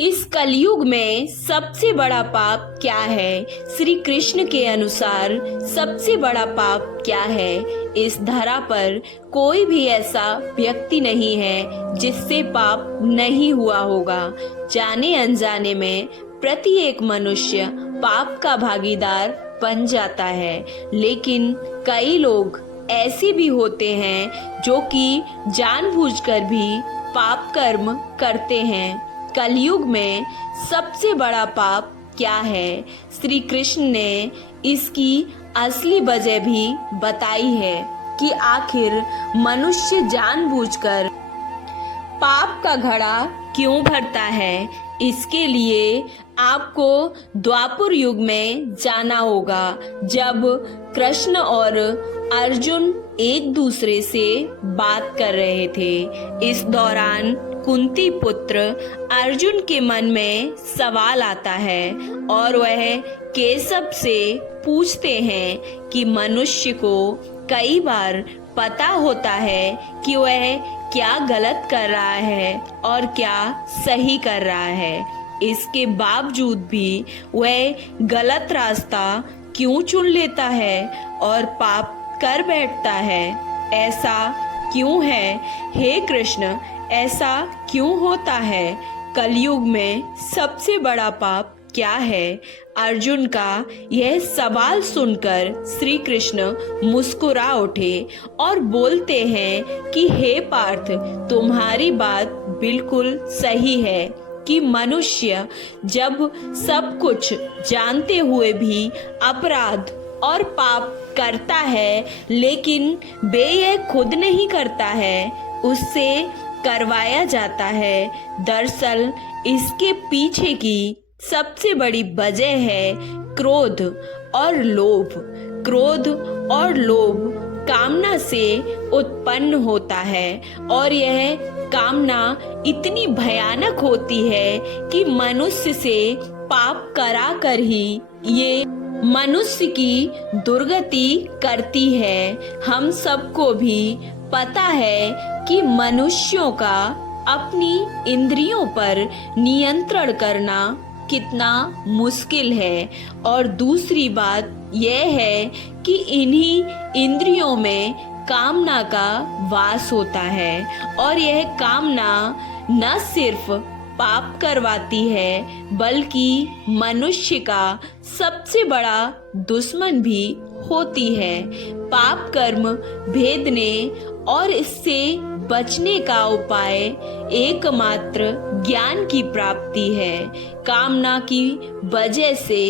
इस कलयुग में सबसे बड़ा पाप क्या है? श्री कृष्ण के अनुसार सबसे बड़ा पाप क्या है? इस धरा पर कोई भी ऐसा व्यक्ति नहीं है जिससे पाप नहीं हुआ होगा। जाने अनजाने में प्रत्येक मनुष्य पाप का भागीदार बन जाता है, लेकिन कई लोग ऐसे भी होते हैं जो कि जानबूझकर भी पाप कर्म करते हैं। कलयुग में सबसे बड़ा पाप क्या है? श्री कृष्ण ने इसकी असली वजह भी बताई है कि आखिर मनुष्य जानबूझकर पाप का घड़ा क्यों भरता है। इसके लिए आपको द्वापर युग में जाना होगा, जब कृष्ण और अर्जुन एक दूसरे से बात कर रहे थे। इस दौरान कुंती पुत्र अर्जुन के मन में सवाल आता है और वह केशव से पूछते हैं कि मनुष्य को कई बार पता होता है कि वह क्या गलत कर रहा है और क्या सही कर रहा है, इसके बावजूद भी वह गलत रास्ता क्यों चुन लेता है और पाप कर बैठता है। ऐसा क्यों है हे कृष्ण? ऐसा क्यों होता है? कलयुग में सबसे बड़ा पाप क्या है? अर्जुन का यह सवाल सुनकर श्री कृष्ण मुस्कुरा उठे और बोलते हैं कि हे पार्थ, तुम्हारी बात बिल्कुल सही है कि मनुष्य जब सब कुछ जानते हुए भी अपराध और पाप करता है, लेकिन वे यह खुद नहीं करता है, उससे करवाया जाता है। दरअसल इसके पीछे की सबसे बड़ी वजह है क्रोध और लोभ। क्रोध और लोभ कामना से उत्पन्न होता है और यह कामना इतनी भयानक होती है कि मनुष्य से पाप करा कर ही ये मनुष्य की दुर्गति करती है। हम सबको भी पता है कि मनुष्यों का अपनी इंद्रियों पर नियंत्रण करना कितना मुश्किल है, और दूसरी बात यह है कि इन्हीं इंद्रियों में कामना का वास होता है और यह कामना न सिर्फ पाप करवाती है बल्कि मनुष्य का सबसे बड़ा दुश्मन भी होती है। पाप कर्म भेदने और इससे बचने का उपाय एकमात्र ज्ञान की प्राप्ति है। कामना की वजह से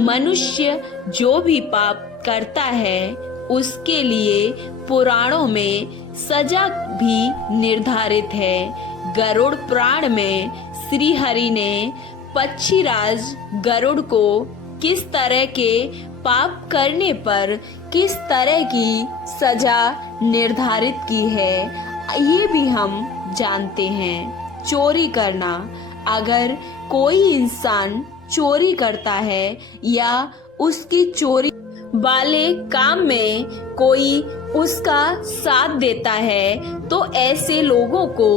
मनुष्य जो भी पाप करता है उसके लिए पुराणों में सजा भी निर्धारित है। गरुड़ पुराण में श्री हरि ने पक्षीराज गरुड़ को किस तरह के पाप करने पर किस तरह की सजा निर्धारित की है, ये भी हम जानते हैं। चोरी करना। अगर कोई इंसान चोरी करता है या उसकी चोरी वाले काम में कोई उसका साथ देता है तो ऐसे लोगों को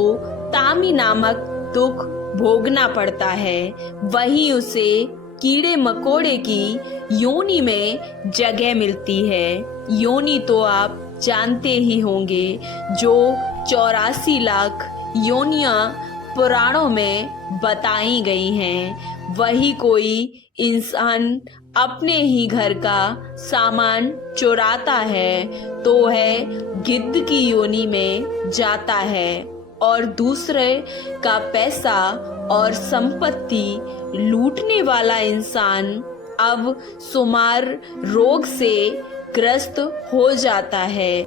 तामी नामक दुख भोगना पड़ता है। वहीं उसे कीड़े मकोड़े की योनि में जगह मिलती है। योनि तो आप जानते ही होंगे, जो 84 लाख योनियां पुराणों में बताई गई हैं। वही कोई इंसान अपने ही घर का सामान चुराता है तो वह गिद्ध की योनि में जाता है और दूसरे का पैसा और संपत्ति लूटने वाला इंसान अब सुमार रोग से ग्रस्त हो जाता है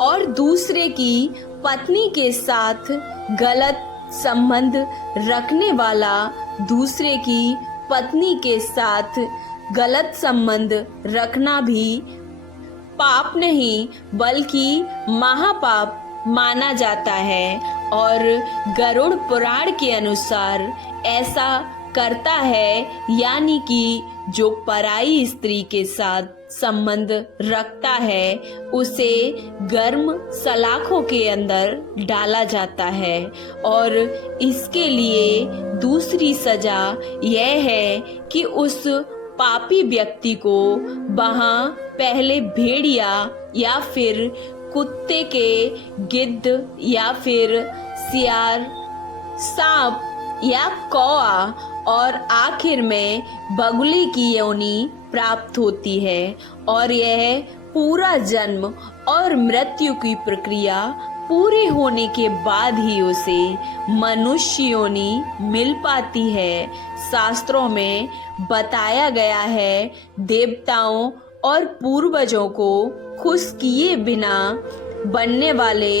और दूसरे की पत्नी के साथ गलत संबंध रखने वाला दूसरे की पत्नी के साथ गलत संबंध रखना भी पाप नहीं बल्कि महापाप माना जाता है। और गरुड़ पुराण के अनुसार ऐसा करता है, यानी कि जो पराई स्त्री के साथ संबंध रखता है उसे गर्म सलाखों के अंदर डाला जाता है और इसके लिए दूसरे दूसरी सजा यह है कि उस पापी व्यक्ति को वहां पहले भेड़िया या फिर कुत्ते के, गिद्ध या फिर सियार, सांप या कौआ और आखिर में बगुले की योनि प्राप्त होती है। और यह पूरा जन्म और मृत्यु की प्रक्रिया पूरे होने के बाद ही उसे मनुष्य योनि मिल पाती है। शास्त्रों में बताया गया है, देवताओं और पूर्वजों को खुश किए बिना बनने वाले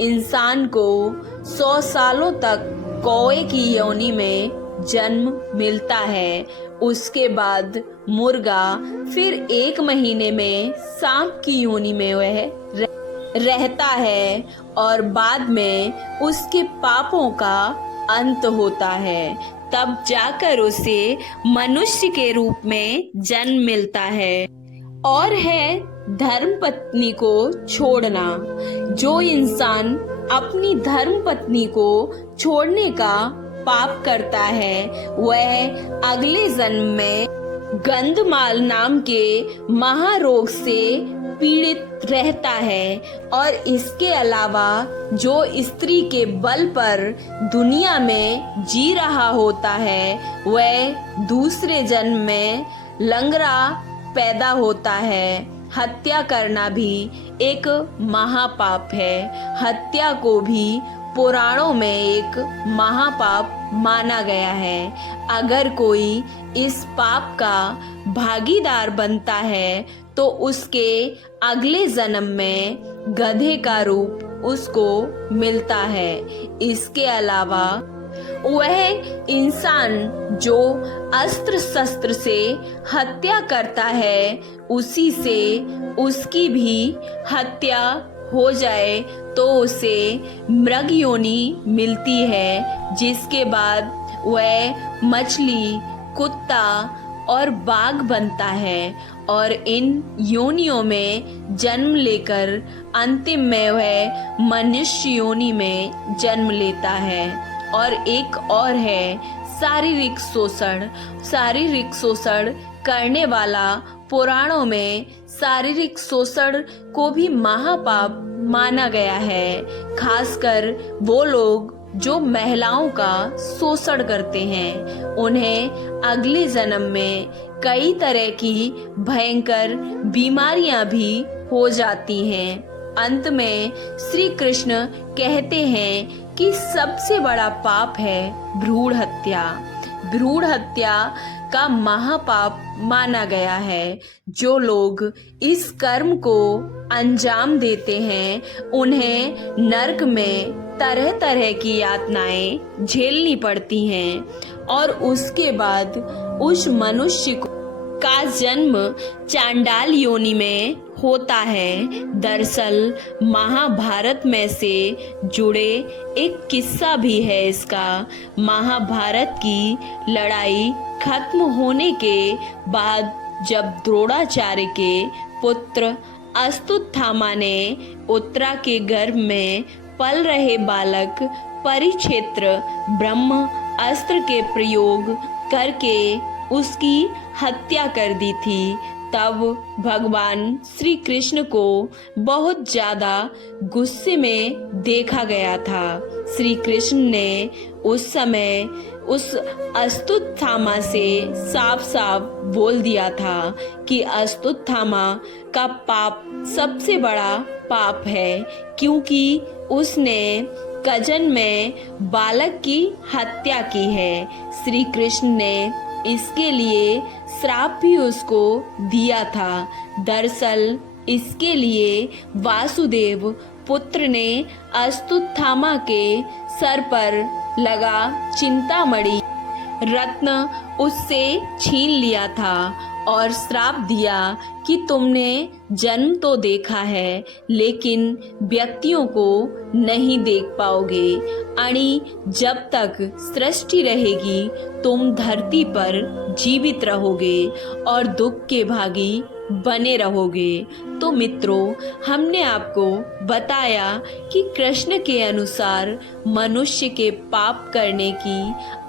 इंसान को 100 सालों तक कौए की योनि में जन्म मिलता है। उसके बाद मुर्गा, फिर 1 महीने में सांप की योनि में वह रहता है और बाद में उसके पापों का अंत होता है। तब जाकर उसे मनुष्य के रूप में जन्म मिलता है। और है धर्म पत्नी को छोड़ना। जो इंसान अपनी धर्म पत्नी को छोड़ने का पाप करता है वह अगले जन्म में गंधमाल नाम के महारोग से पीड़ित रहता है। और इसके अलावा जो स्त्री के बल पर दुनिया में जी रहा होता है वह दूसरे जन्म में लंगड़ा पैदा होता है। हत्या करना भी एक महापाप है। हत्या को भी पुराणों में एक महापाप माना गया है। अगर कोई इस पाप का भागीदार बनता है तो उसके अगले जन्म में गधे का रूप उसको मिलता है। इसके अलावा वह इंसान जो अस्त्र शस्त्र से हत्या करता है उसी से उसकी भी हत्या हो जाए तो उसे मृग योनि मिलती है, जिसके बाद वह मछली, कुत्ता और बाघ बनता है और इन योनियों में जन्म लेकर अंतिम में वह मनुष्य योनि में जन्म लेता है। और एक और है शारीरिक शोषण। शारीरिक शोषण करने वाला पुराणों में शारीरिक शोषण को भी महापाप माना गया है। खासकर वो लोग जो महिलाओं का शोषण करते हैं उन्हें अगले जन्म में कई तरह की भयंकर बीमारियां भी हो जाती हैं। अंत में श्री कृष्ण कहते हैं कि सबसे बड़ा पाप है भ्रूण हत्या। भ्रूण हत्या का महापाप माना गया है। जो लोग इस कर्म को अंजाम देते हैं उन्हें नरक में तरह तरह की यातनाएं झेलनी पड़ती हैं और उसके बाद उस मनुष्य का जन्म चांडाल योनि में होता है। दरअसल महाभारत में से जुड़े एक किस्सा भी है इसका। महाभारत की लड़ाई खत्म होने के बाद जब द्रोणाचार्य के पुत्र अश्वत्थामा ने उत्तरा के गर्भ में पल रहे बालक परिक्षेत्र ब्रह्म अस्त्र के प्रयोग करके उसकी हत्या कर दी थी, तब भगवान श्री कृष्ण को बहुत ज्यादा गुस्से में देखा गया था। श्री कृष्ण ने उस समय उस अश्वत्थामा से साफ साफ बोल दिया था कि अश्वत्थामा का पाप सबसे बड़ा पाप है, क्योंकि उसने कजन में बालक की हत्या की है। श्री कृष्ण ने इसके लिए श्राप भी उसको दिया था। दरअसल इसके लिए वासुदेव पुत्र ने अश्वत्थामा के सर पर लगा चिंतामणि रत्न उससे छीन लिया था और श्राप दिया कि तुमने जन्म तो देखा है लेकिन व्यक्तियों को नहीं देख पाओगे। अणी जब तक सृष्टि रहेगी तुम धरती पर जीवित रहोगे और दुख के भागी बने रहोगे। तो मित्रों, हमने आपको बताया कि कृष्ण के अनुसार मनुष्य के पाप करने की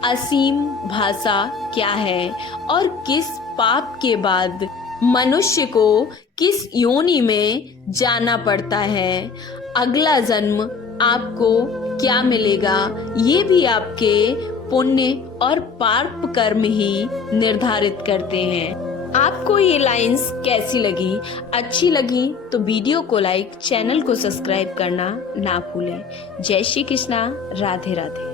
असीम भाषा क्या है और किस पाप के बाद मनुष्य को किस योनि में जाना पड़ता है, अगला जन्म आपको क्या मिलेगा, ये भी आपके पुण्य और पाप कर्म ही निर्धारित करते हैं। आपको ये लाइंस कैसी लगी? अच्छी लगी तो वीडियो को लाइक, चैनल को सब्सक्राइब करना ना भूलें। जय श्री कृष्णा, राधे राधे।